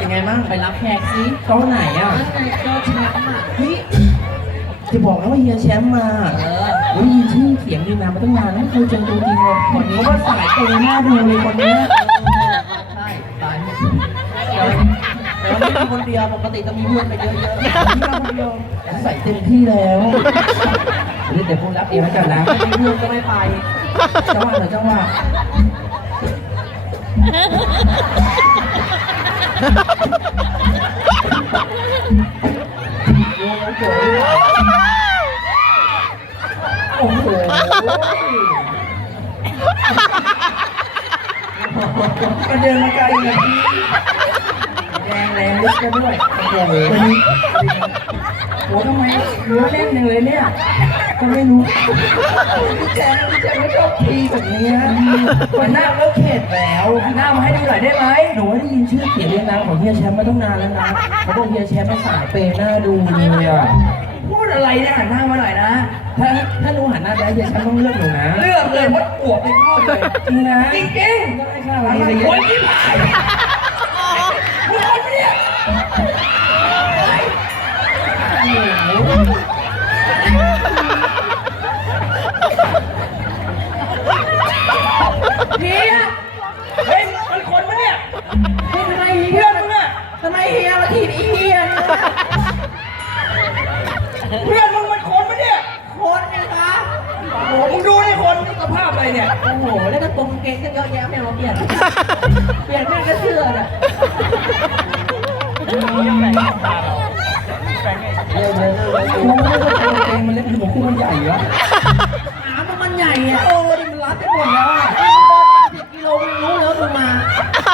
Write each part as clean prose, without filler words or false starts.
เป็นไงบ้างไปรับแขกสิ โต๊ะไหนอ่ะ นั่นไงก็แชมป์อ่ะเฮ้ย จะบอกแล้วว่าเฮียแชมป์มาได้ยินชื่อเสียงดีนามมาตั้งนานแล้วไม่เคยเจอตัวจริงเลยคนนี้ว่าสายเตะหน้าดูเลยคนเนี้ย ใช่ตายเดี๋ยวไม่ทำคนเดียวปกติจะมีเพื่อนไปเยอะๆนี่เราคนเดียว ใส่เต็มที่แล้วเดี๋ยวผมรับเองแล้วกันนะ ไม่มีเพื่อนก็ไม่ไป เจ้าว่าเหรอเจ้าว่าโอ้โหกระเด็นมาไกลเลยแรงแรงลึกกันด้วยโอ้โหวันนี้โหทำไมเนื้อแน่นอย่างเลยเนี่ยก็ไม่รู้พี่แจ๊คไม่ชอบทีแบบนี้มันหน้าก็เข็ดแล้วหน้ามาให้ดูหน่อยได้ไหมหนูได้ยินชื่อเขียนเรียงนามของเฮียแชมป์มาตั้งนานแล้วนะเขาบอกเฮียแชมป์มาสายเปย์หน้าดูเลยอ่ะพูดอะไรเนี่ยหันหน้ามาหน่อยนะถ้าหนูหันหน้าได้เฮียแชมป์ต้องเลือกหนูนะเลือกเลยเพราะอวบเป็นพ่อเลยจริงนะจริงจริงได้ค่ะวันนี้โอ้ยที่ผ่านพูดอะไรเนี่ยเฮียเฮ้ยมันคนปะเนี่ยทำไมเฮียมึงอะทำไมเฮียมาถีบอีเฮียเพื่อนมึงมันคนปะเนี่ยคนไงคะโอ้โหมึงดูไอ้คนนี่สภาพอะไรเนี่ยโอ้โหแล้วก็ตรงเกงก็เยอะแยะไม่เอาเปลี่ยนแม่ก็เชื่อน่ะเร็วกูไม่ได้ว่าตัวเองมันเล็กหรือผมกูมันใหญ่วะขามันใหญ่อะโอ้ดิมันรัดไปหมดแล้วอะ10 กิโลมึงรู้แล้วมึงมา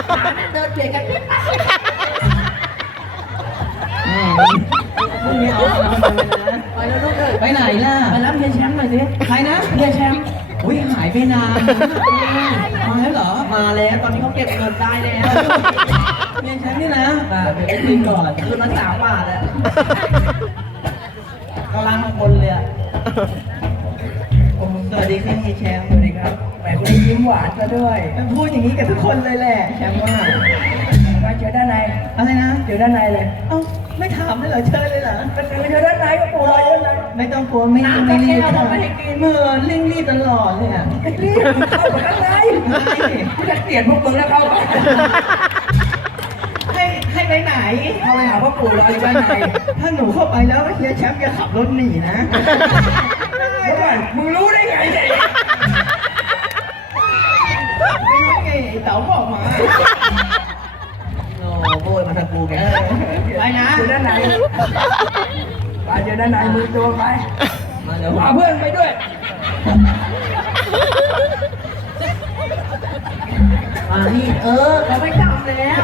ขาเดินเบียดกันพรุ่งนี้เอาไปแล้วลูกเอ้ย ไปไหนล่ะ ไปรับเฮียแชมป์หน่อยสิ ใครนะ เฮียแชมป์ อุ้ยหายไปนานมาแล้วเหรอ มาแล้วตอนนี้เขาเก็บเงินได้แล้ว เมียฉันนี่นะ เดี๋ยวไปคืนก่อนคืนละ3 บาทอะกำลังคนเลยอะ สวัสดีครับเฮียแชมป์ สวัสดีครับแหมคุณยิ้มหวานซะด้วย มันพูดอย่างนี้กับทุกคนเลยแหละแชมป์ว่า มาเจอด้านใน อะไรนะ เจอด้านในเลย เอ้าไม่ถามเลยเหรอเชิญเลยเหรอ ก็เจอด้านในก็ปูรอเยอะเลย ไม่ต้องกลัวไม่ น้ำก็ รี แค่ บ เราบอกไม่ให้กิน เมื่อเร่งรีบตลอดเลยอ่ะ รีบเข้าไปข้างในกูจะเกลียดพวกมึงแล้วเข้าไป ให้ไปไหน เข้าไปหาพ่อปู่รออยู่ด้านใน ถ้าหนูเข้าไปแล้วเฮียแชมป์จะขับรถหนีนะ เดี๋ยวก่อนมึงรู้ได้ไงเนี่ย ไม่รู้ไงไอ้เต๋าบอกมา โอ้โบยมาทางกูแก ไปนะ เจอด้านในไปเจอด้านในมือตัวไป มาเดี๋ยว พาเพื่อนไปด้วย มานี่เขาไม่ทำแล้ว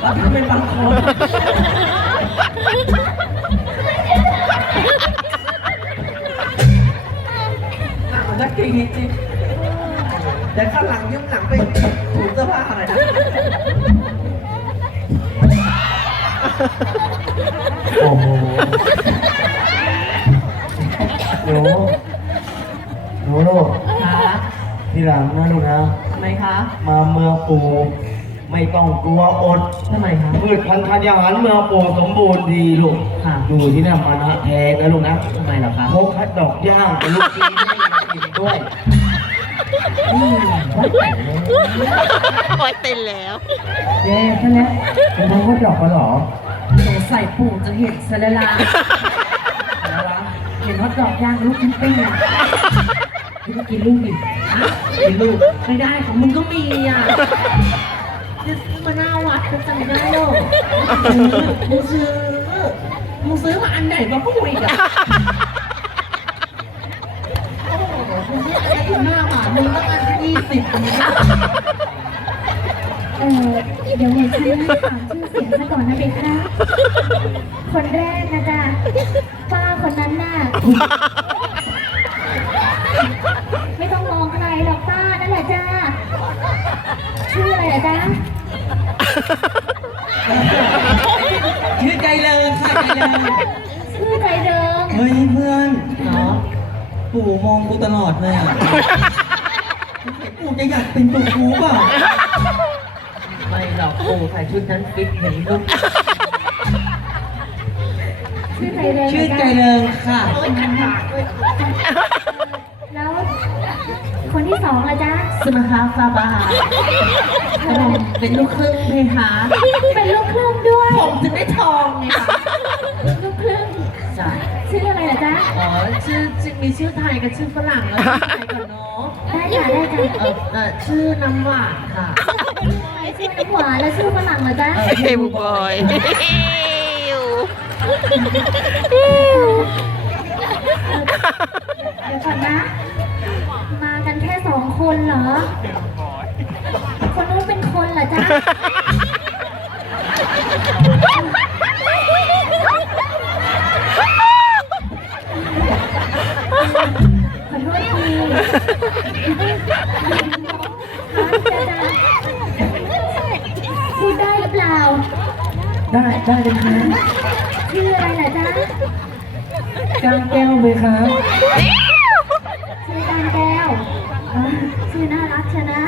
เราทำเป็นบางคนมันจะกินจริงแต่ข้างหลังยืมหลังไปถูกเสื้อผ้าอะไรนะ โอ้โหหนูลูก คะ ที่หลังนะลูกนะ ทำไมคะ มาเมืองปูไม่ต้องกลัวอด ทำไมคะ พืชพันธุ์ธัญญาหารเมืองปูสมบูรณ์ดีลูก ค่ะ ดูที่นั่นมานะแพงนะลูกนะ ทำไมเหรอคะ พกคัดดอกย่างกับลูกชิ้นให้กินด้วย โอยเต้นแล้ว เย้แค่นี้ เป็นพกดอกมาหรอ สงสัยปู่จะเห็นซะแล้วล่ะเห็นฮอตดอกย่างลูกชิ้นปิ้งอ่ะพี่ก็กินลูกดิกินลูกไม่ได้ของมึงก็มีอ่ะจะซื้อมาหน้าวัดก็จำได้หรอกมึงซื้อมาอันไหนมาพูดอีกอ่ะโอ้โหมึงซื้ออะไรถึง5 บาทมึงต้องอันที่20เดี๋ยวเนี่ยฉันให้ถามชื่อเสียงซะก่อนนะเบคะคนแรกนะจ๊ะป้าคนนั้นน่ะ ไม่ต้องมองใครหรอกป้านั่นแหละจ้าชื่ออะไรอะจ๊ะ ชื่อใจเริงค่ะใจเริง ชื่อใจเดิม เฮ้ยเพื่อนปู่มองกูตลอดเลยอ่ะปู่จะอยากเป็นปู่กูเปล่า ไม่ หรอกปู่ใส่ชุดนั้นฟิตเห็นลูก ชื่อใจเริง ชื่อใจเริงค่ะ แล้วคนที่สองล่ะจ๊ะ สมาฮาฟาบาเป็นลูกครึ่งเพคะ เป็นลูกครึ่งด้วย ผมถึงได้ทองไงคะ ลูกครึ่ง ใช่ ชื่ออะไรล่ะจ๊ะ อ๋อชื่อมีชื่อไทยกับชื่อฝรั่งแล้วชื่อไทยก่อนเนาะ ได้ค่ะได้ค่ะ ชื่อน้ำหวานค่ะ ชื่อน้ำหวานแล้วชื่อฝรั่งเหรอจ๊ะ เฮ้ยบุบอย เดี๋ยวก่อนนะ มากันแค่2 คนเหรอ คนนู้นเป็นคนเหรอจ๊ะ ขอโทษทีพูดได้หรือเปล่า ได้เลยครับ ชื่ออะไรล่ะจ๊ะ กางแก้วเลยครับ ชื่อการแก้วชื่อน่ารักชนะ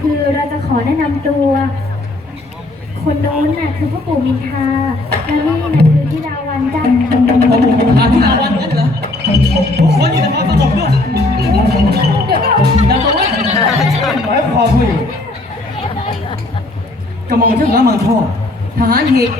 คือเราจะขอแนะนำตัว คนโน้นน่ะคือพ่อปู่มินทา แล้วนี่น่ะคือที่ดาวันจ้า ที่ลาวันนั้นเหรอทุกคนอยู่ในความสงบด้วย เดี๋ยว ดาวว่า หมายความว่า กระมองเจ้าละมังทอดทหารเหตุ